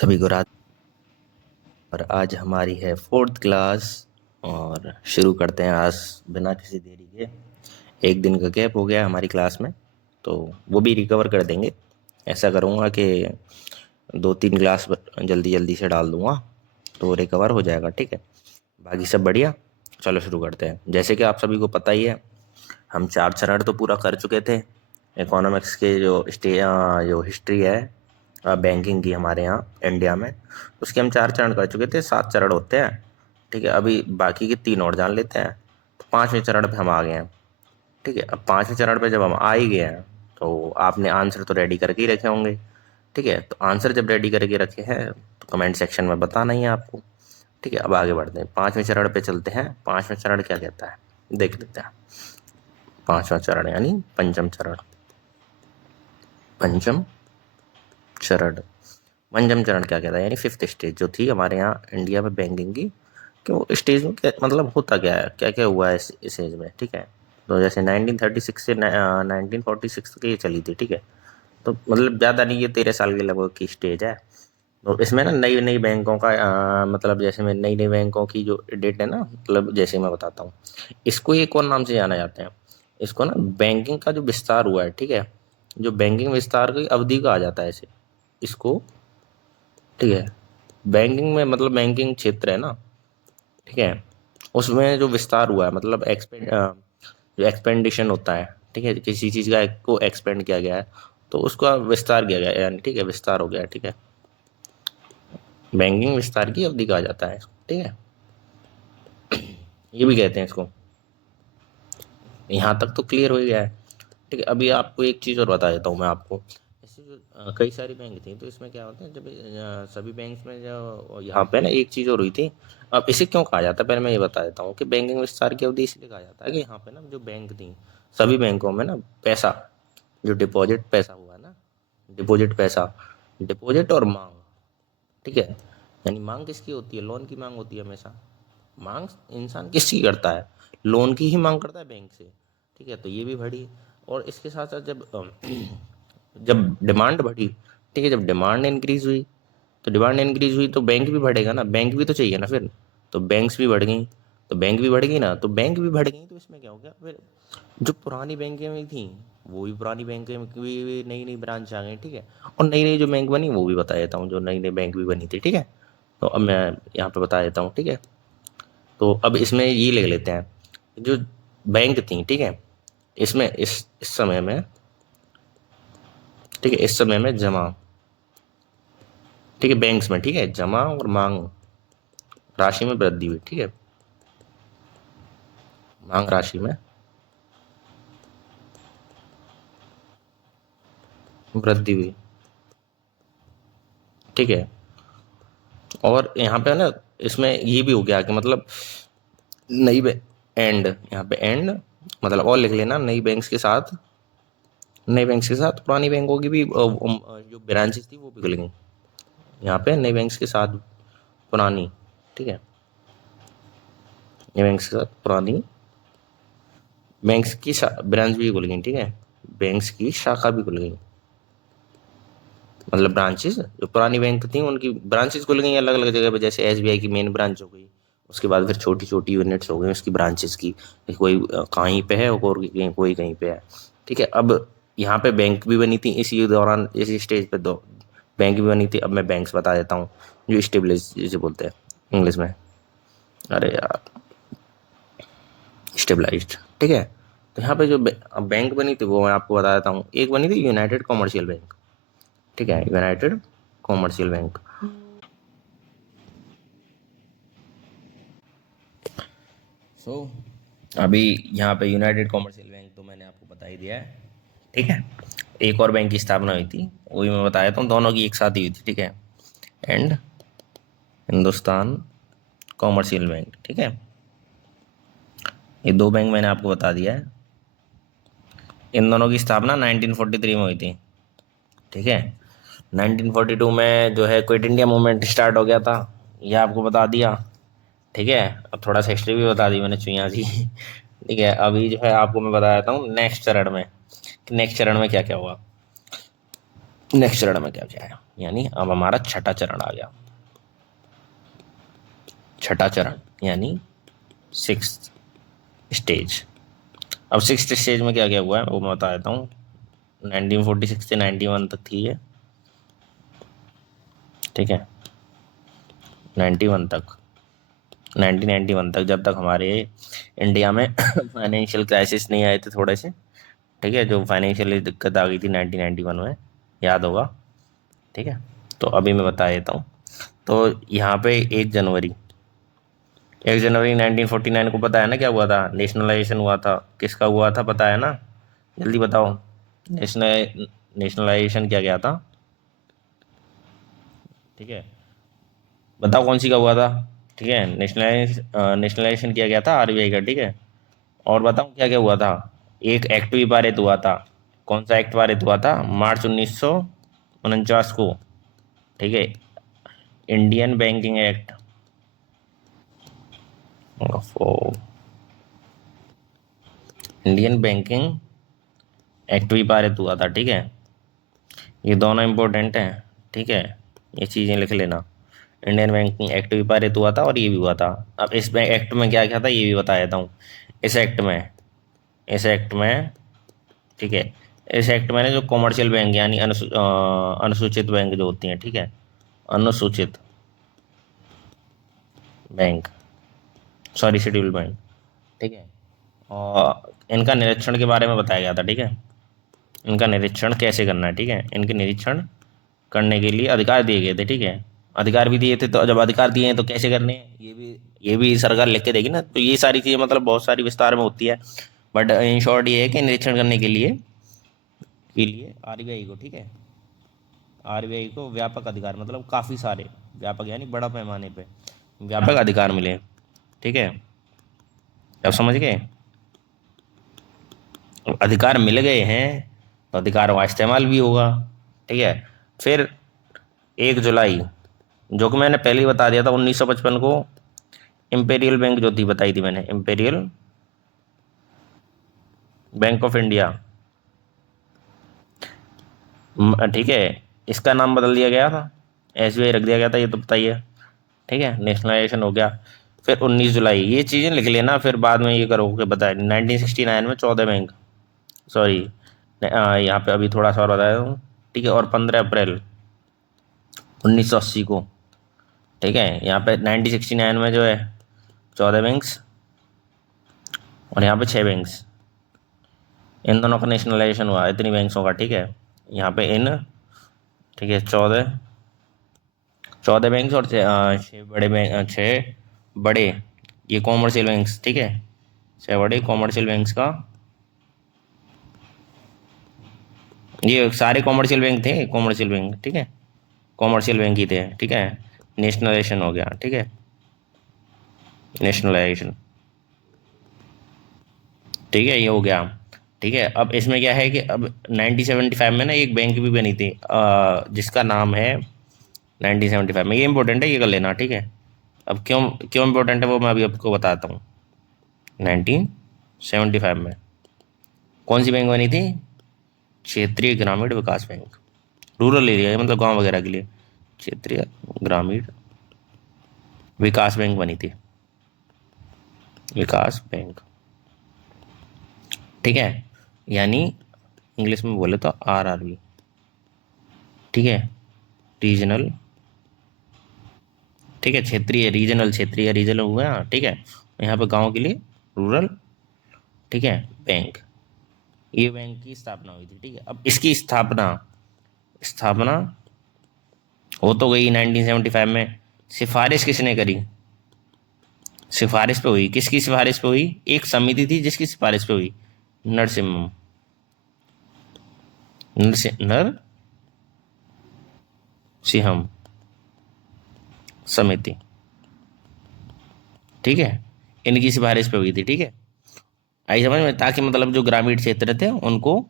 सभी को रात। और आज हमारी है फोर्थ क्लास। और शुरू करते हैं आज बिना किसी देरी के। एक दिन का गैप हो गया हमारी क्लास में, तो वो भी रिकवर कर देंगे। ऐसा करूँगा कि 2-3 क्लास जल्दी जल्दी से डाल दूँगा, तो रिकवर हो जाएगा। ठीक है, बाकी सब बढ़िया। चलो शुरू करते हैं। जैसे कि आप सभी को पता ही है, हम 4 चरण तो पूरा कर चुके थे। इकोनॉमिक्स के जो हिस्ट्री है बैंकिंग की हमारे यहाँ इंडिया में, उसके हम 4 चरण कर चुके थे। 7 चरण होते हैं। ठीक है, अभी बाकी के 3 और जान लेते हैं। तो 5वें चरण पे हम आ गए हैं। ठीक है, अब 5वें चरण पे जब हम आ ही गए हैं, तो आपने आंसर तो रेडी करके ही रखे होंगे। ठीक है, तो आंसर जब रेडी करके रखे हैं तो कमेंट सेक्शन में बताना ही है आपको। ठीक है, अब आगे बढ़ते हैं, 5वें चरण पे चलते हैं। 5वां चरण क्या कहता है देख लेते हैं। 5वां चरण यानी पंचम चरण। पंचम चरण पंचम चरण क्या कहता है, यानी फिफ्थ स्टेज जो थी हमारे यहाँ इंडिया में बैंकिंग की, कि वो स्टेज में मतलब होता क्या है, क्या क्या हुआ है इस एज में। ठीक है, तो जैसे 1936 से 1946 तक ये चली थी। ठीक है, तो मतलब ज़्यादा नहीं, ये 13 साल के लगभग की स्टेज है। तो इसमें ना नई नई बैंकों का मतलब जैसे में नई नई बैंकों की जो डेट है ना, मतलब जैसे मैं बताता हूँ, इसको एक और नाम से जाना जाता है। इसको ना बैंकिंग का जो विस्तार हुआ है, ठीक है, जो बैंकिंग विस्तार की अवधि का आ जाता है इसे, इसको। ठीक है, बैंकिंग में मतलब बैंकिंग क्षेत्र है ना, ठीक है, उसमें जो विस्तार हुआ है मतलब जो एक्सपेंडिशन होता है, ठीक है, किसी चीज़ का को एक्सपेंड किया गया है, तो उसका विस्तार किया गया है, यानी ठीक है विस्तार हो गया है। ठीक है, बैंकिंग विस्तार की अवधि कहा जाता है इसको। ठीक है, ये भी कहते हैं इसको। यहाँ तक तो क्लियर हो ही गया है। ठीक है, अभी आपको एक चीज़ और बता देता हूँ मैं आपको। ऐसे जो कई सारी बैंक थी, तो इसमें क्या होता है, जब सभी बैंक्स में जो यहाँ पे ना एक चीज़ और हुई थी। अब इसे क्यों कहा जाता है, पहले मैं ये बता देता हूँ कि बैंकिंग विस्तार की अवधि इसलिए कहा जाता है कि यहाँ पे ना जो बैंक थी, सभी बैंकों में ना पैसा, जो डिपॉजिट पैसा हुआ ना, डिपॉजिट पैसा, डिपॉजिट और मांग। ठीक है, यानी मांग किसकी होती है, लोन की मांग होती है हमेशा। मांग इंसान किसकी करता है, लोन की ही मांग करता है बैंक से। ठीक है, तो ये भी बढ़ी। और इसके साथ साथ जब जब डिमांड बढ़ी, ठीक है, जब डिमांड इंक्रीज हुई, तो डिमांड इंक्रीज हुई तो बैंक भी बढ़ेगा ना, बैंक भी तो चाहिए ना फिर। तो बैंक्स भी बढ़ गई, तो बैंक भी बढ़ गई ना, तो बैंक भी बढ़ गई, तो इसमें क्या हो गया फिर, जो पुरानी बैंकें में थी वो भी, पुरानी बैंकें में भी नई नई ब्रांच आ गई। ठीक है, और नई नई जो बैंक बनी वो भी बता देता हूँ, जो नई नई बैंक भी बनी थी। ठीक है, तो अब मैं यहाँ पे बता देता हूँ। ठीक है, तो अब इसमें ये ले लेते हैं जो बैंक थी। ठीक है, इसमें इस समय में, ठीक है, इस समय में जमा, ठीक है, बैंक्स में, ठीक है, जमा और मांग राशि में वृद्धि हुई। ठीक है, मांग राशि में वृद्धि हुई। ठीक है, और यहाँ पे ना इसमें ये भी हो गया कि मतलब नई एंड, यहाँ पे एंड मतलब और लिख लेना, नई बैंक्स के साथ, नई बैंक्स के साथ पुरानी बैंकों की भी जो ब्रांचेस थी वो भी खुल गई। यहाँ पे नई बैंक्स के साथ पुरानी, ठीक है, नई बैंक्स के साथ पुरानी बैंक्स की ब्रांच भी खुल गई। ठीक है, बैंक्स की शाखा भी खुल गई, मतलब ब्रांचेस, जो पुरानी बैंक थी उनकी ब्रांचेस खुल गई अलग अलग जगह पे, जैसे एसबीआई की मेन ब्रांच हो गई, उसके बाद फिर छोटी छोटी यूनिट्स हो गई उसकी ब्रांचेस की, कोई कहीं पे है और कोई कहीं पे है। ठीक है, अब यहाँ पे बैंक भी बनी थी इसी दौरान, इसी स्टेज पे दो बैंक भी बनी थी। अब मैं बैंक्स बता देता हूँ, जो स्टेबलाइज जिसे बोलते हैं इंग्लिश में, अरे यार, स्टेबलाइज्ड। ठीक है, तो यहाँ पे जो बैंक बनी थी वो मैं आपको बता देता हूँ। एक बनी थी यूनाइटेड कॉमर्शियल बैंक। ठीक है, यूनाइटेड कॉमर्शियल बैंक। सो अभी यहाँ पे यूनाइटेड कॉमर्शियल बैंक तो मैंने आपको बता ही दिया है। ठीक है, एक और बैंक की स्थापना हुई थी, वो भी मैं बता देता हूँ, दोनों की एक साथ ही हुई थी। ठीक है, एंड हिंदुस्तान कॉमर्शियल बैंक। ठीक है, ये 2 बैंक मैंने आपको बता दिया है। इन दोनों की स्थापना 1943 में हुई थी। ठीक है, 1942 में जो है क्विट इंडिया मूवमेंट स्टार्ट हो गया था, ये आपको बता दिया। ठीक है, अब थोड़ा सा हिस्ट्री भी बता दी मैंने चुईया जी। ठीक है, अभी जो है आपको मैं बता देता हूँ नेक्स्ट चरण में, कि नेक्स्ट चरण में क्या क्या हुआ। नेक्स्ट चरण में क्या क्या है, यानी अब हमारा छठा चरण आ गया। छठा चरण यानी सिक्स्थ स्टेज। अब सिक्स्थ स्टेज में क्या क्या हुआ है वो मैं बता देता हूँ। 1946 से 91 तक थी ये, ठीक है। 91 तक, 1991 तक, जब तक हमारे इंडिया में फाइनेंशियल क्राइसिस नहीं आए थे थोड़े से, ठीक है। जो फाइनेंशियली दिक्कत आ गई थी 1991 में, याद होगा, ठीक है। तो अभी मैं बता देता हूँ। तो यहाँ पे 1 जनवरी 1949 को पता है ना क्या हुआ था? नेशनलाइजेशन हुआ था। किसका हुआ था पता है ना? जल्दी बताओ। नेशनलाइजेशन किया गया था, ठीक है। बताओ कौन सी का हुआ था, ठीक है। नेशनलाइजेशन किया गया था आरबीआई का, ठीक है। और बताऊँ क्या क्या हुआ था? एक एक्ट भी पारित हुआ था। कौन सा एक्ट पारित हुआ था? मार्च 1949 को, ठीक है। Indian banking act of Indian banking act भी पारित हुआ था, ठीक है। ये दोनों इम्पोर्टेंट हैं, ठीक है। ये चीज़ें लिख लेना। इंडियन बैंकिंग एक्ट भी पारित हुआ था और ये भी हुआ था। अब इस एक्ट में क्या क्या था ये भी बता देता हूँ। इस एक्ट में इस एक्ट में ठीक है, इस एक्ट में ना जो कॉमर्शियल बैंक यानी अनुसूचित बैंक जो होती हैं, ठीक है, अनुसूचित बैंक, सॉरी शेड्यूल बैंक, ठीक है। और इनका निरीक्षण के बारे में बताया गया था, ठीक है। इनका निरीक्षण कैसे करना है, ठीक है। इनके निरीक्षण करने के लिए अधिकार दिए गए थे, ठीक है। अधिकार भी दिए थे, तो जब अधिकार दिए हैं तो कैसे करने हैं ये भी सरकार लिख के देगी ना। तो ये सारी चीज़ें मतलब बहुत सारी विस्तार में होती है, बट इन शॉर्ट ये है कि निरीक्षण करने के लिए आरबीआई को, ठीक है, आरबीआई को व्यापक अधिकार, मतलब काफ़ी सारे, व्यापक यानी बड़ा पैमाने पे व्यापक अधिकार मिले, ठीक है। अब समझ गए? अधिकार मिल गए हैं तो अधिकारों का इस्तेमाल भी होगा, ठीक है। फिर 1 जुलाई, जो कि मैंने पहले ही बता दिया था, 1955 को इंपेरियल बैंक जो थी बताई थी मैंने, इंपेरियल बैंक ऑफ इंडिया, ठीक है, इसका नाम बदल दिया गया था, एसबीआई रख दिया गया था, ये तो बताइए, ठीक है। नेशनलाइजेशन हो गया। फिर 19 जुलाई, ये चीज़ें लिख लेना, फिर बाद में ये करोगे बताए। 1969 में 14 बैंक, सॉरी, यहाँ पे अभी थोड़ा सा और बताया हूँ, ठीक है। और 15 अप्रैल 1980 को, ठीक है, यहाँ पे 1969 में जो है 14 बैंक्स और यहाँ पे 6 बैंक्स, इन दोनों का नेशनलाइजेशन हुआ, इतनी बैंक्सों का, ठीक है। यहाँ पे इन, ठीक है, 14 14 बैंक्स और 6 बड़े बैंक, 6 बड़े ये कॉमर्शियल बैंक्स, ठीक है। 6 बड़े कॉमर्शियल बैंक्स का, ये सारे कॉमर्शियल बैंक थे, कॉमर्शियल बैंक, ठीक है, कॉमर्शियल बैंक ही थे, ठीक है। नेशनलाइजेशन हो गया, ठीक है, नेशनलाइजेशन, ठीक है, ये हो गया, ठीक है। अब इसमें क्या है कि अब 1975 में ना एक बैंक भी बनी थी, जिसका नाम है 1975 में, ये इंपॉर्टेंट है, ये कर लेना, ठीक है। अब क्यों क्यों इंपॉर्टेंट है वो मैं अभी आपको बताता हूँ। 1975 में कौन सी बैंक बनी थी? क्षेत्रीय ग्रामीण विकास बैंक, रूरल एरिया मतलब गांव वगैरह के लिए क्षेत्रीय ग्रामीण विकास बैंक बनी थी, विकास बैंक, ठीक है। यानी इंग्लिश में बोले तो आरआरबी, ठीक है, रीजनल, ठीक है, क्षेत्रीय रीजनल हुआ, ठीक है। यहाँ पे गांव के लिए रूरल, ठीक है, बैंक, ये बैंक की स्थापना हुई थी, ठीक है। अब इसकी स्थापना स्थापना हो तो गई 1975 में। सिफारिश किसने करी? सिफारिश पे हुई, किसकी सिफारिश पे हुई? एक समिति थी जिसकी सिफारिश पे हुई, नरसिम्हम, नरसिम्हम समिति, ठीक है, इनकी सिफारिश पे हुई थी, ठीक है। आई समझ में? ताकि मतलब जो ग्रामीण क्षेत्र थे उनको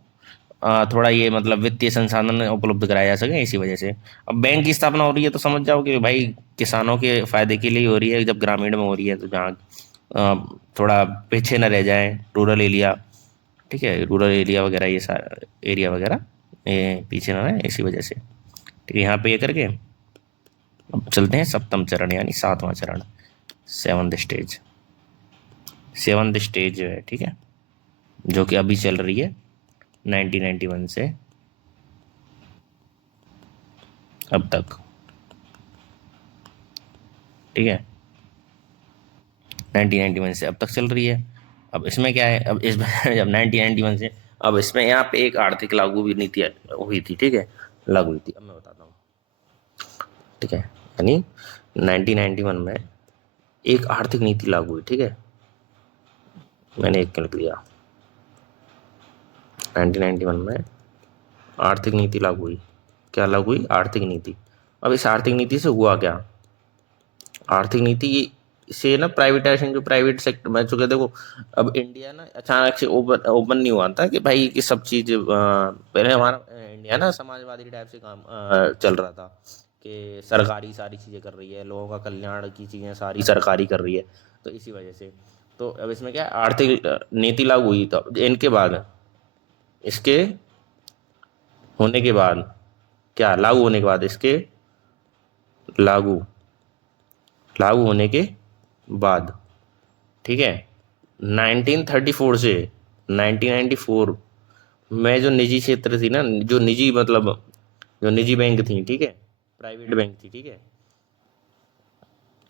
थोड़ा ये मतलब वित्तीय संसाधन उपलब्ध कराया जा सके, इसी वजह से। अब बैंक की स्थापना हो रही है तो समझ जाओ कि भाई किसानों के फायदे के लिए हो रही है, जब ग्रामीण में हो रही है तो जहाँ थोड़ा पीछे न रह जाए रूरल एरिया, ठीक है, रूरल एरिया वगैरह, ये सारा एरिया वगैरह ये पीछे ना रहे, इसी वजह से, ठीक है, यहाँ पे ये करके अब चलते हैं सप्तम चरण यानी सातवां चरण, सेवंथ स्टेज। सेवंथ स्टेज जो है, ठीक है, जो कि अभी चल रही है 1991 से अब तक, ठीक है, 1991 से अब तक चल रही है। अब इसमें क्या है, अब इसमें जब 1991 से अब इसमें यहाँ पे एक आर्थिक लागू भी नीति हुई थी, ठीक है, लागू हुई थी। अब मैं बताता हूँ, ठीक है, यानी 1991 में एक आर्थिक नीति लागू हुई, ठीक है, मैंने एक लिख लिया, 1991 में आर्थिक नीति लागू हुई। क्या लागू हुई? आर्थिक नीति। अब इस आर्थिक नीति से हुआ क्या? आर्थिक नीति से ना प्राइवेटाइजेशन, जो प्राइवेट सेक्टर में चुके, देखो अब इंडिया ना अचानक से ओपन ओपन नहीं हुआ था कि भाई कि सब चीज पहले हमारा इंडिया ना समाजवादी टाइप से काम चल रहा था कि सरकारी सारी चीजें कर रही है, लोगों का कल्याण की चीजें सारी सरकारी कर रही है, तो इसी वजह से तो अब इसमें क्या है, आर्थिक नीति लागू हुई। तो इनके बाद, इसके होने के बाद, क्या लागू होने के बाद, इसके लागू लागू होने के बाद, ठीक है, 1934 से 1994 में जो निजी क्षेत्र थी ना, जो निजी मतलब जो निजी बैंक थी, ठीक है, प्राइवेट बैंक थी, ठीक है,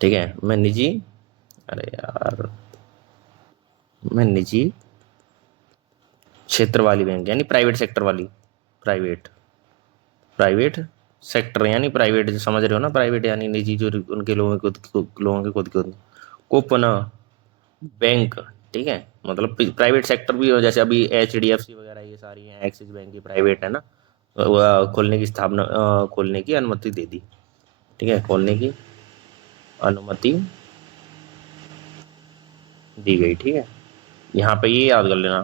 ठीक है, मैं निजी, अरे यार, मैं निजी क्षेत्र वाली बैंक यानी प्राइवेट सेक्टर वाली, प्राइवेट प्राइवेट सेक्टर यानी प्राइवेट, जो समझ रहे हो ना, प्राइवेट यानी निजी, जो उनके लोगों के खुद के को पुनः बैंक, ठीक है, मतलब प्राइवेट सेक्टर भी हो, जैसे अभी HDFC वगैरह ये सारी हैं, एक्सिस बैंक की प्राइवेट है ना, खोलने की स्थापना, खोलने की अनुमति दे दी, ठीक है, खोलने की अनुमति दी गई, ठीक है। यहाँ पे ये याद कर लेना,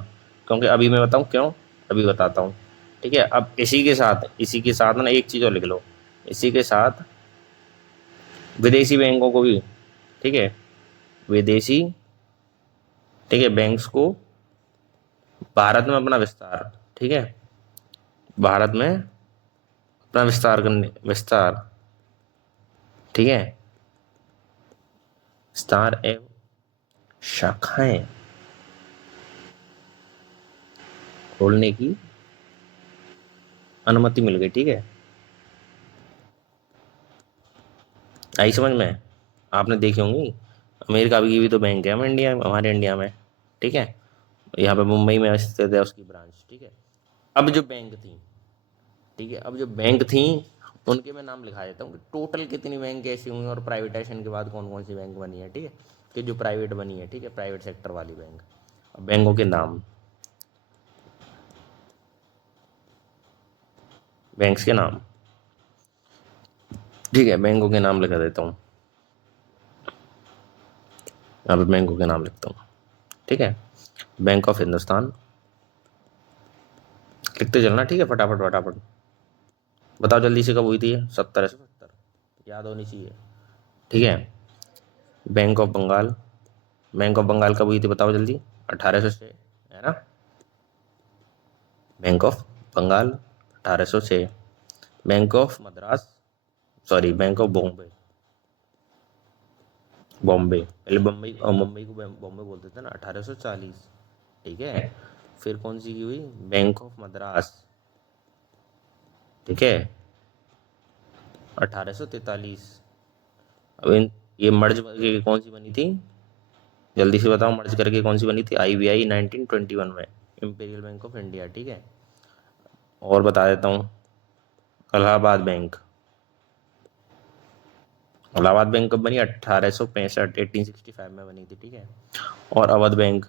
क्योंकि अभी मैं बताऊँ क्यों, अभी बताता हूँ, ठीक है। अब इसी के साथ ना एक चीज़ और लिख लो, इसी के साथ विदेशी बैंकों को भी, ठीक है, विदेशी, ठीक है, बैंक्स को भारत में अपना विस्तार, ठीक है, भारत में अपना विस्तार, ठीक है, विस्तार एवं शाखाएं खोलने की अनुमति मिल गई, ठीक है। आई समझ में? आपने देखी होंगी, अमेरिका की भी तो बैंक है हम इंडिया में, हमारे इंडिया में, ठीक है, यहाँ पे मुंबई में स्थित है उसकी ब्रांच, ठीक है। अब जो बैंक थी, ठीक है, अब जो बैंक थी उनके मैं नाम लिखा देता हूँ कि टोटल कितनी बैंक ऐसी हुई और प्राइवेटाइजेशन के बाद कौन कौन सी बैंक बनी है, ठीक है, कि जो प्राइवेट बनी है, ठीक है, प्राइवेट सेक्टर वाली बैंक। अब बैंकों के नाम, बैंक्स के नाम, ठीक है, बैंकों के नाम लिखा देता हूँ, यहाँ पे बैंकों के नाम लिखता हूँ, ठीक है। बैंक ऑफ हिंदुस्तान, लिखते चलना, ठीक है, फटाफट फटाफट। बताओ जल्दी से, कब हुई थी ये? 70 है, 70, याद होनी चाहिए, ठीक है। Bank of Bengal, bank of Bengal कब हुई थी बताओ जल्दी? 1806, है ना। Bank of Bengal 1806। Bank of Madras, sorry, bank of Bombay, Bombay पहले बम्बई मुंबई को बॉम्बे बोलते थे ना, 1840, ठीक है। फिर कौन सी की हुई? बैंक ऑफ मद्रास, ठीक है, 1843। अब ये मर्ज करके कौन सी बनी थी? जल्दी से बताओ, मर्ज करके कौन सी बनी थी? IBI 1921 में, इंपीरियल बैंक ऑफ इंडिया, ठीक है। और बता देता हूँ, इलाहाबाद बैंक, इलाहाबाद बैंक कब बनी? 1865, 1865 में बनी थी, ठीक है। और अवध बैंक,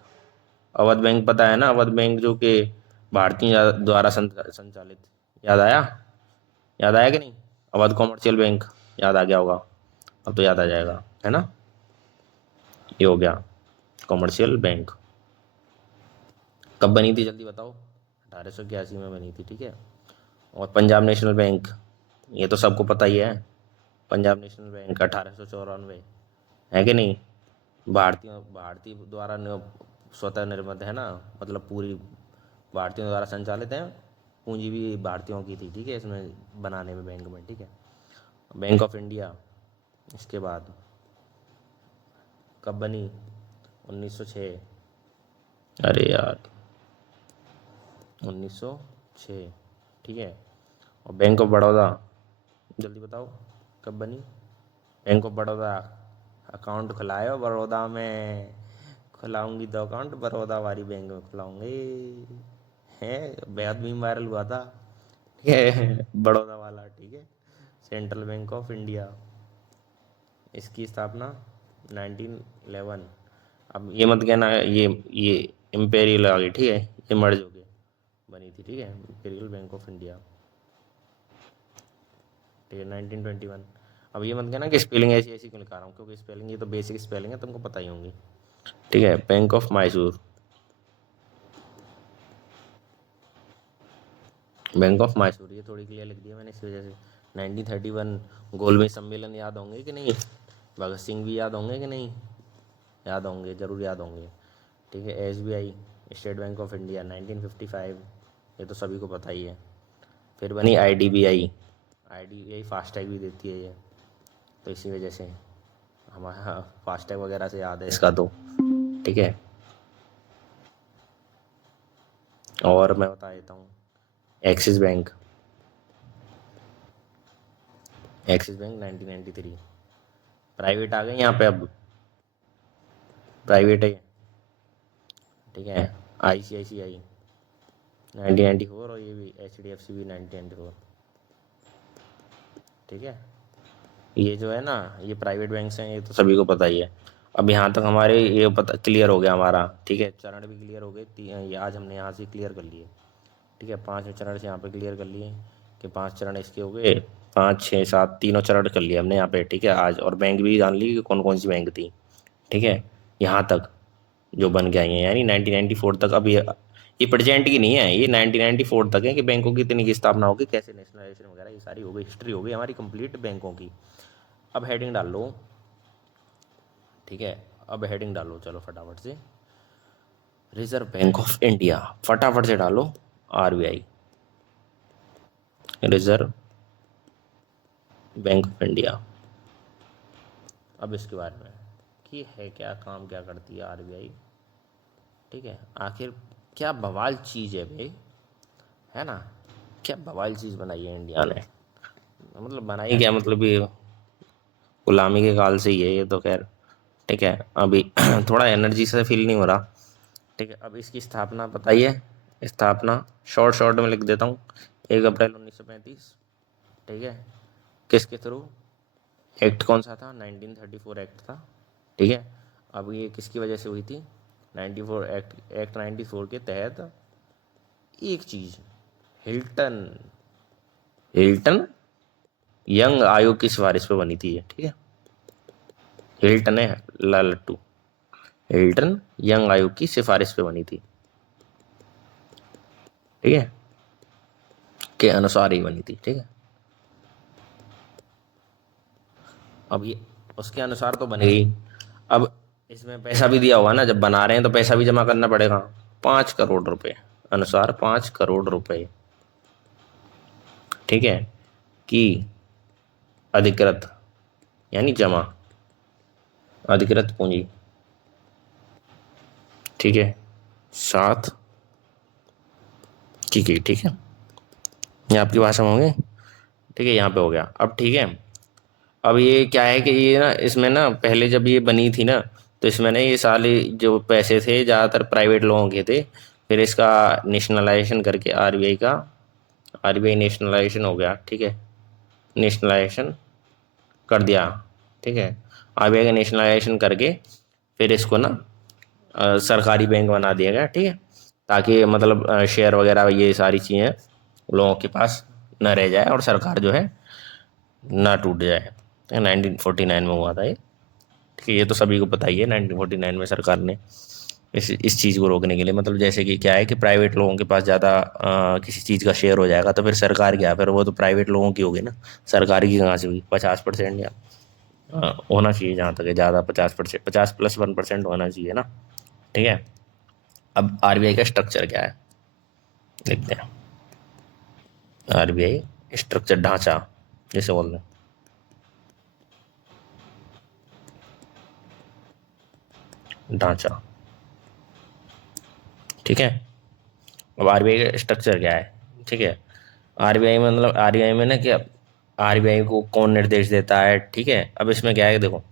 अवध बैंक पता है ना, अवध बैंक जो कि भारतीय द्वारा संचालित, याद आया? याद आया कि नहीं? अवध कॉमर्शियल बैंक, याद आ गया होगा, अब तो याद आ जाएगा, है ना। ये हो गया कॉमर्शियल बैंक। कब बनी थी जल्दी बताओ? 1881 में बनी थी, ठीक है। और पंजाब नेशनल बैंक, ये तो सबको पता ही है, पंजाब नेशनल बैंक 1894, है कि नहीं। भारतीय भारतीय द्वारा स्वतः निर्मित है ना, मतलब पूरी भारतीयों द्वारा संचालित है, पूंजी भी भारतीयों की थी, ठीक है, इसमें बनाने में, बैंक में, ठीक है। बैंक ऑफ इंडिया इसके बाद कब बनी? 1906। अरे यार, 1906, ठीक है। और बैंक ऑफ बड़ौदा, जल्दी बताओ कब बनी? बैंक ऑफ बड़ौदा, अकाउंट खुलाए हो बड़ौदा में? खुलाऊंगी तो अकाउंट बड़ौदा वाली बैंक में खुलाऊंगी। है, बेहद मीम वायरल हुआ था, ठीक है, बड़ौदा वाला, ठीक है। सेंट्रल बैंक ऑफ इंडिया, इसकी स्थापना 1911। अब ये मत कहना ये इम्पेरियल आ गई, ठीक है, ये मर्ज हो गए बनी थी, ठीक है, इम्पेरियल बैंक ऑफ इंडिया, ठीक है, 1921। अब ये मत कहना कि स्पेलिंग ऐसी ऐसी क्यों लिखा रहा हूँ, क्योंकि स्पेलिंग ये तो बेसिक स्पेलिंग है, तुमको पता ही होंगी, ठीक है। Bank of Mysore, bank of Mysore, ये थोड़ी क्लियर लिख दिया मैंने इस वजह से। 1931 गोलमेज सम्मेलन याद होंगे कि नहीं? भगत सिंह भी याद होंगे कि नहीं? याद होंगे, जरूर याद होंगे, ठीक है। SBI, state bank of India, 1955, ये तो सभी को पता ही है। फिर बनी आईडीबीआई, आईडीबीआई फास्टैग भी देती है ये, तो इसी वजह से हमारा फास्टैग वगैरह से याद है इसका तो, ठीक है। और मैं बता देता हूँ, Axis bank, Axis bank 1993, private आ गए यहाँ पे, अब प्राइवेट है, ठीक है। आईसीआईसीआई 1994, और ये भी एचडीएफसी भी 1994, ठीक है। ये जो है ना, ये प्राइवेट बैंक्स हैं, ये तो सभी को पता ही है। अब यहाँ तक हमारे ये पता क्लियर हो गया हमारा, ठीक है, चरण भी क्लियर हो गए, ये आज हमने यहाँ से क्लियर कर लिए, ठीक है। पांचवें चरण से यहाँ पे क्लियर कर लिए कि 5 चरण इसके हो गए, 5 6 7 तीनों चरण कर लिए हमने यहाँ पे, ठीक है आज। और बैंक भी जान ली कि कौन कौन सी बैंक थी, ठीक है, यहाँ तक जो बन के आई हैं, यानी 1994 तक। अब ये प्रेजेंट की नहीं है, ये 1994 तक है कि बैंकों की इतनी की स्थापना होगी, कैसे नेशनलाइजेशन वगैरह, ये सारी हो गई, हिस्ट्री हो गई हमारी कंप्लीट बैंकों की। अब हेडिंग डाल लो, ठीक है, अब हेडिंग डालो चलो फटाफट से, रिजर्व बैंक ऑफ इंडिया, फटाफट से डालो, RBI, reserve bank of India. अब इसके बारे में कि है क्या, काम क्या करती है आरबीआई, ठीक है, आखिर क्या बवाल चीज़ है भाई, है ना, क्या बवाल चीज़ बनाई है इंडिया ने, मतलब बनाई क्या, मतलब ये गुलामी के काल से ही है ये तो, खैर, ठीक है। अभी थोड़ा एनर्जी से फील नहीं हो रहा, ठीक है। अब इसकी स्थापना बताइए, स्थापना शॉर्ट शॉर्ट में लिख देता हूँ, 1 अप्रैल 1935, ठीक है। किसके थ्रू? एक्ट कौन सा था? 1934 एक्ट था, ठीक है। अब ये किसकी वजह से हुई थी? 94 एक्ट, एक्ट 94 के तहत एक चीज़, हिल्टन, हिल्टन यंग आयोग की सिफारिश पे बनी थी ये, ठीक है। हिल्टन है लट्टू, हिल्टन यंग आयोग की सिफारिश पे बनी थी, ठीक है, के अनुसार ही बनी थी, ठीक है। अब ये उसके अनुसार तो बनेगी। अब इसमें पैसा भी दिया होगा ना, जब बना रहे हैं तो पैसा भी जमा करना पड़ेगा, 5 करोड़ रुपए, अनुसार 5 करोड़ रुपए, ठीक है, कि अधिकृत, यानी जमा, अधिकृत पूंजी, ठीक है, साथ की गई, ठीक है। ये आपकी भाषा में होंगे, ठीक है, यहाँ पे हो गया अब, ठीक है। अब ये क्या है कि ये ना, इसमें ना पहले जब ये बनी थी ना, तो इसमें ना ये सारे जो पैसे थे ज़्यादातर प्राइवेट लोगों के थे। फिर इसका नेशनलाइजेशन करके आरबीआई का, आरबीआई नेशनलाइजेशन हो गया, ठीक है, नेशनलाइजेशन कर दिया, ठीक है। आरबीआई का नेशनलाइजेशन करके फिर इसको ना सरकारी बैंक बना दिया गया, ठीक है, ताकि मतलब शेयर वगैरह ये सारी चीज़ें लोगों के पास न रह जाए, और सरकार जो है ना टूट जाए। 1949 में हुआ था ये, ठीक है, ये तो सभी को पता ही है। 1949 में सरकार ने इस चीज़ को रोकने के लिए, मतलब जैसे कि क्या है कि प्राइवेट लोगों के पास ज़्यादा किसी चीज़ का शेयर हो जाएगा, तो फिर सरकार क्या, फिर वो तो प्राइवेट लोगों की होगी ना, सरकारी की कहाँ से हुई? 50% या होना चाहिए, जहाँ तक है ज़्यादा 50%, 50+1% होना चाहिए ना, ठीक है। अब आरबीआई का स्ट्रक्चर क्या है देखते हैं, आरबीआई स्ट्रक्चर ढांचा जैसे बोल रहे हैं, ढांचा। ठीक है। अब आरबीआई का स्ट्रक्चर क्या है? ठीक है। आरबीआई में मतलब आरबीआई में ना क्या, आरबीआई को कौन निर्देश देता है? ठीक है। अब इसमें क्या है, देखो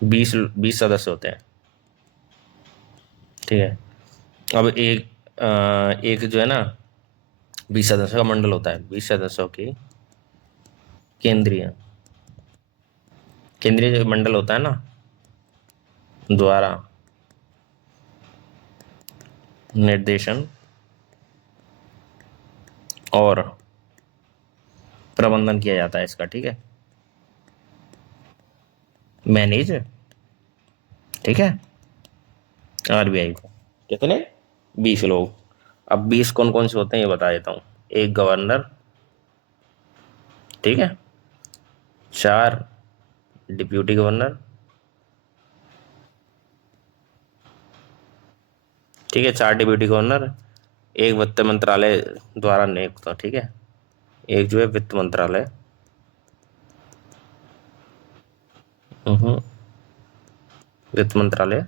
20 सदस्य होते हैं। ठीक है। अब एक जो है ना 20 सदस्यों का मंडल होता है, 20 सदस्यों की केंद्रीय केंद्रीय जो मंडल होता है ना द्वारा निर्देशन और प्रबंधन किया जाता है इसका। ठीक है। मैनेज। ठीक है। आरबीआई को कितने? 20 लोग। अब 20 कौन कौन से होते हैं ये बता देता हूँ। एक गवर्नर। ठीक है। 4 डिप्यूटी गवर्नर। ठीक है। 4 डिप्यूटी गवर्नर। एक वित्त मंत्रालय द्वारा नियुक्त। ठीक है। एक जो है वित्त मंत्रालय। हम्म, वित्त मंत्रालय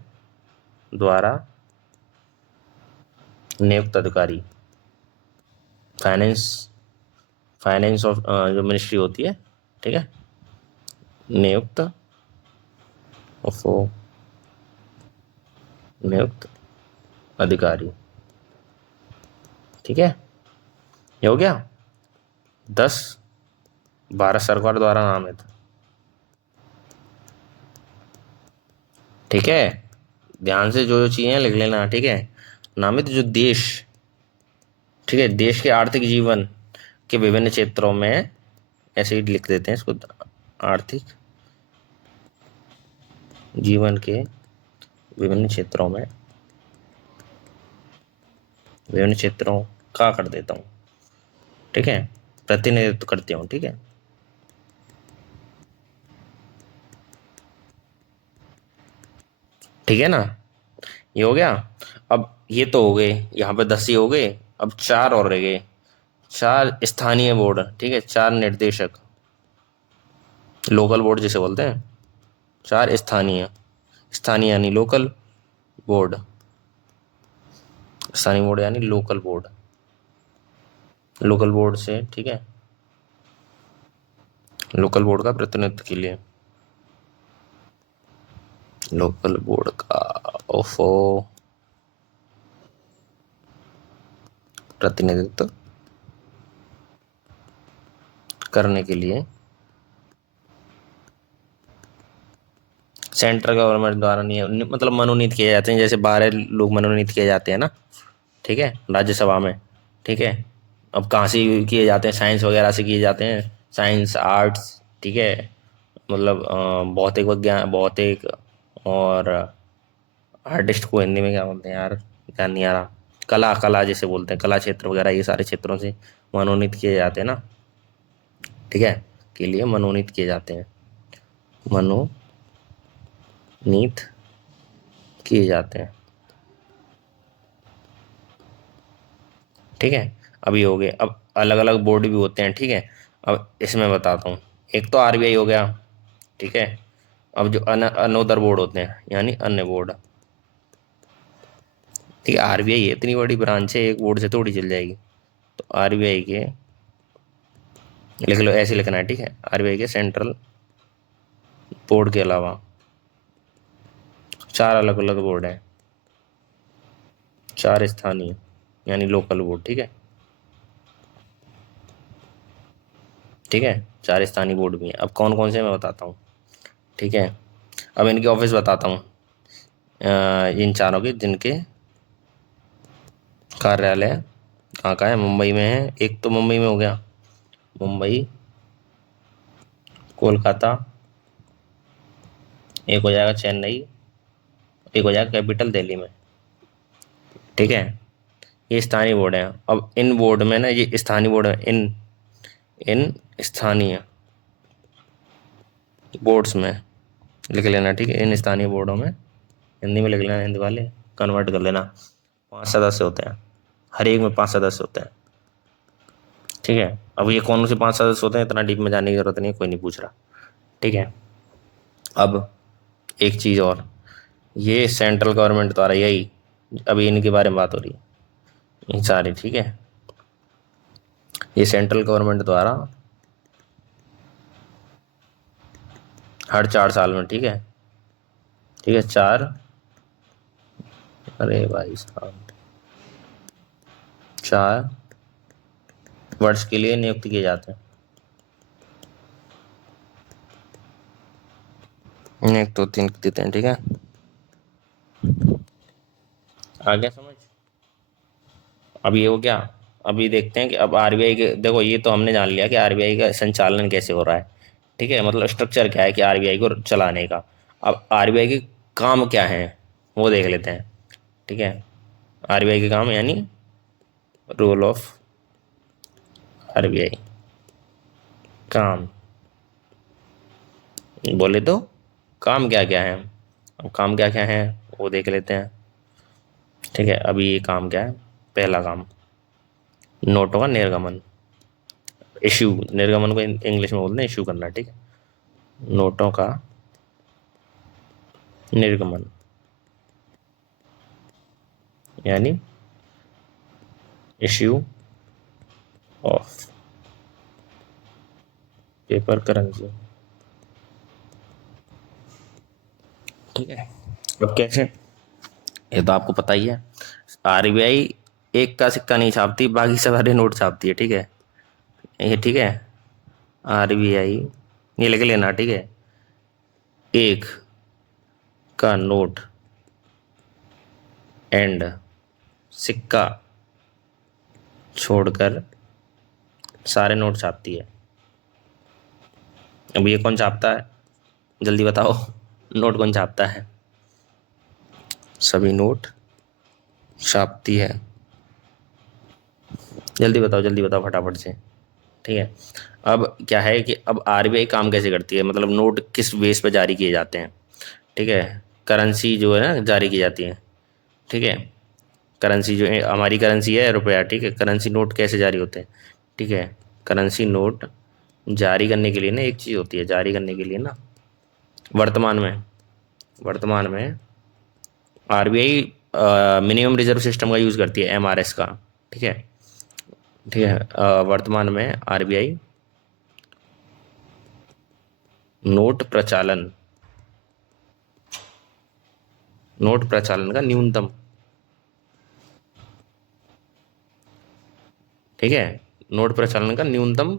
द्वारा नियुक्त अधिकारी। फाइनेंस फाइनेंस ऑफ जो मिनिस्ट्री होती है। ठीक है। नियुक्त ऑफ नियुक्त अधिकारी। ठीक है। ये हो गया। 10 भारत सरकार द्वारा नामित। ठीक है। ध्यान से जो जो चीजें लिख लेना। ठीक है। नामित जो देश। ठीक है। देश के आर्थिक जीवन के विभिन्न क्षेत्रों में, ऐसे ही लिख देते हैं इसको, आर्थिक जीवन के विभिन्न क्षेत्रों में, विभिन्न क्षेत्रों का कर देता हूँ। ठीक है। प्रतिनिधित्व करते हूँ। ठीक है। ठीक है ना। ये हो गया। अब ये तो हो गए, यहाँ पे 10 ही हो गए। अब 4 और रह गए। 4 स्थानीय बोर्ड। ठीक है। 4 निर्देशक, लोकल बोर्ड जिसे बोलते हैं। 4 स्थानीय, स्थानीय यानी लोकल बोर्ड, स्थानीय बोर्ड यानी लोकल बोर्ड, लोकल बोर्ड से। ठीक है। लोकल बोर्ड का प्रतिनिधित्व के लिए, लोकल बोर्ड का ओफो प्रतिनिधित्व करने के लिए सेंट्रल गवर्नमेंट द्वारा मतलब मनोनीत किए जाते हैं, जैसे 12 लोग मनोनीत किए जाते हैं ना। ठीक है। राज्यसभा में। ठीक है। अब कहाँ से किए जाते हैं? साइंस वगैरह से किए जाते हैं, साइंस आर्ट्स। ठीक है। मतलब भौतिक विज्ञान, भौतिक और आर्टिस्ट को हिंदी में क्या बोलते हैं यार, ध्यान नहीं आ रहा। कला, कला जैसे बोलते हैं, कला क्षेत्र वगैरह, ये सारे क्षेत्रों से मनोनीत किए जाते हैं ना। ठीक है। के लिए मनोनीत किए जाते हैं, मनोनीत किए जाते हैं। ठीक है। अब ये हो गए। अब अलग अलग बोर्ड भी होते हैं। ठीक है। अब इसमें बताता हूँ। एक तो आरबीआई हो गया। ठीक है। अब जो अनोदर बोर्ड होते हैं यानी अन्य बोर्ड। ठीक है। आरबीआई इतनी बड़ी ब्रांच है, एक बोर्ड से थोड़ी चल जाएगी। तो आरबीआई के लिख लो, ऐसे लिखना है। ठीक है। आरबीआई के सेंट्रल बोर्ड के अलावा 4 अलग अलग बोर्ड हैं, 4 स्थानीय यानी लोकल बोर्ड। ठीक है। ठीक है। 4 स्थानीय बोर्ड भी हैं। अब कौन कौन से मैं बताता हूँ। ठीक है। अब इनके ऑफिस बताता हूँ, इन चारों के, जिनके कार्यालय कहाँ का है, मुंबई में है। एक तो मुंबई में हो गया, मुंबई, कोलकाता, एक हो जाएगा चेन्नई, एक हो जाएगा कैपिटल दिल्ली में। ठीक है। ये स्थानीय बोर्ड है। अब इन बोर्ड में ना, ये स्थानीय बोर्ड है, इन इन स्थानीय बोर्ड्स में लिख लेना। ठीक है। इन स्थानीय बोर्डों में हिंदी में लिख लेना, हिंदी वाले कन्वर्ट कर लेना। 5 सदस्य होते हैं, हर एक में 5 सदस्य होते हैं। ठीक है, अब ये कौन से 5 सदस्य होते हैं इतना डीप में जाने की जरूरत नहीं है, कोई नहीं पूछ रहा। ठीक है, अब एक चीज़ और, ये सेंट्रल गवर्नमेंट द्वारा यही, अभी इनके बारे में बात हो रही है, ये सारी, ठीक है, ये सेंट्रल गवर्नमेंट द्वारा हर 4 साल में, ठीक है, ठीक है, चार, अरे भाई साहब, 4 वर्ष के लिए नियुक्त किए जाते हैं, नियुक्त तो 3 देते हैं, ठीक है। आ गया समझ? अब ये हो गया। अभी देखते हैं कि अब आरबीआई के, देखो ये तो हमने जान लिया कि आरबीआई का संचालन कैसे हो रहा है, ठीक है, मतलब स्ट्रक्चर क्या है कि आरबीआई को चलाने का। अब आरबीआई के काम क्या है वो देख लेते हैं, ठीक है। आरबीआई के काम यानी रोल ऑफ आरबीआई, काम, बोले तो काम क्या क्या है, अब काम क्या क्या है वो देख लेते हैं, ठीक है। अभी ये काम क्या है, पहला काम, नोटों का निर्गमन, इश्यू, निर्गमन को इंग्लिश में बोलते हैं इश्यू करना, ठीक है, नोटों का निर्गमन यानी इश्यू ऑफ पेपर करेंसी, ठीक है। अब कैसे, ये तो आपको पता ही है, आरबीआई एक का सिक्का नहीं छापती, बाकी सारे नोट छापती है, ठीक है, ये ठीक है। आरबीआई, ये लिख लेना, ठीक है, एक का नोट एंड सिक्का छोड़कर सारे नोट छापती है। अब ये कौन छापता है, जल्दी बताओ, नोट कौन छापता है, सभी नोट छापती है, जल्दी बताओ फटाफट से, ठीक है। अब क्या है कि अब आरबीआई काम कैसे करती है, मतलब नोट किस बेस पे जारी किए जाते हैं, ठीक है, करेंसी जो है ना जारी की जाती है, ठीक है, करेंसी जो है हमारी करेंसी है रुपया, ठीक है, करेंसी नोट कैसे जारी होते हैं, ठीक है, करेंसी नोट जारी करने के लिए ना एक चीज़ होती है, जारी करने के लिए ना, वर्तमान में आरबीआई मिनिमम रिजर्व सिस्टम का यूज़ करती है, एमआरएस का, ठीक है, ठीक है। वर्तमान में आरबीआई नोट प्रचालन, नोट प्रचालन का न्यूनतम, ठीक है, नोट प्रचालन का न्यूनतम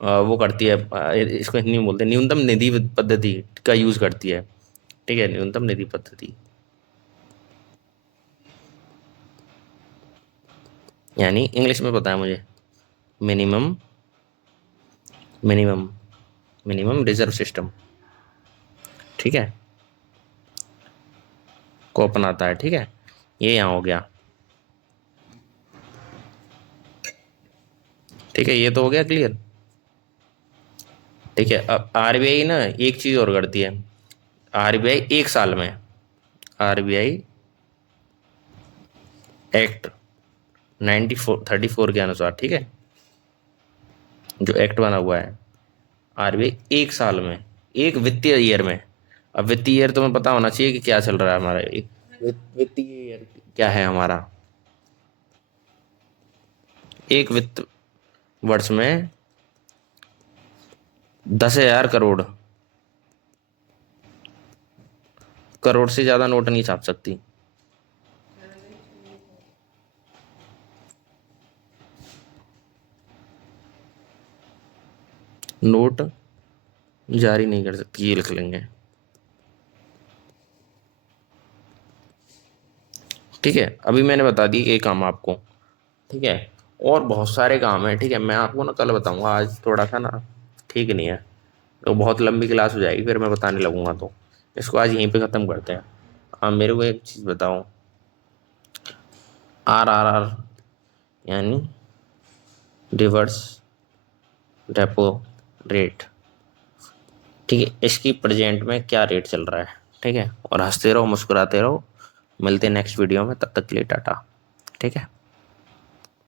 वो करती है, इसको हिंदी में बोलते हैं न्यूनतम निधि पद्धति का यूज करती है, ठीक है, न्यूनतम निधि पद्धति यानी इंग्लिश में पता है मुझे, minimum minimum minimum reserve system, ठीक है, को अपनाता है, ठीक है, ये यहाँ हो गया, ठीक है, ये तो हो गया क्लियर, ठीक है। अब आरबीआई ना एक चीज और करती है, आरबीआई एक साल में, आरबीआई एक्ट 94 के अनुसार, ठीक है, जो एक्ट बना हुआ है, आरबीआई एक साल में, एक वित्तीय ईयर में, अब वित्तीय ईयर तुम्हें पता होना चाहिए कि क्या चल रहा है हमारा, एक वित्तीय ईयर क्या है हमारा, एक वित्त वर्ष में 10,000 करोड़, करोड़ से ज्यादा नोट नहीं छाप सकती, नोट जारी नहीं कर सकती, ये लिख लेंगे, ठीक है। अभी मैंने बता दी ये काम आपको, ठीक है, और बहुत सारे काम है, ठीक है, मैं आपको ना कल बताऊंगा, आज थोड़ा सा ना ठीक नहीं है, तो बहुत लंबी क्लास हो जाएगी फिर मैं बताने लगूंगा, तो इसको आज यहीं पे ख़त्म करते हैं। हाँ, मेरे को एक चीज़ बताओ, आर यानी रिवर्स रेपो रेट, ठीक है, इसकी प्रेजेंट में क्या रेट चल रहा है, ठीक है, और हंसते रहो मुस्कुराते रहो, मिलते हैं नेक्स्ट वीडियो में, तब तक के लिए टाटा, ठीक है।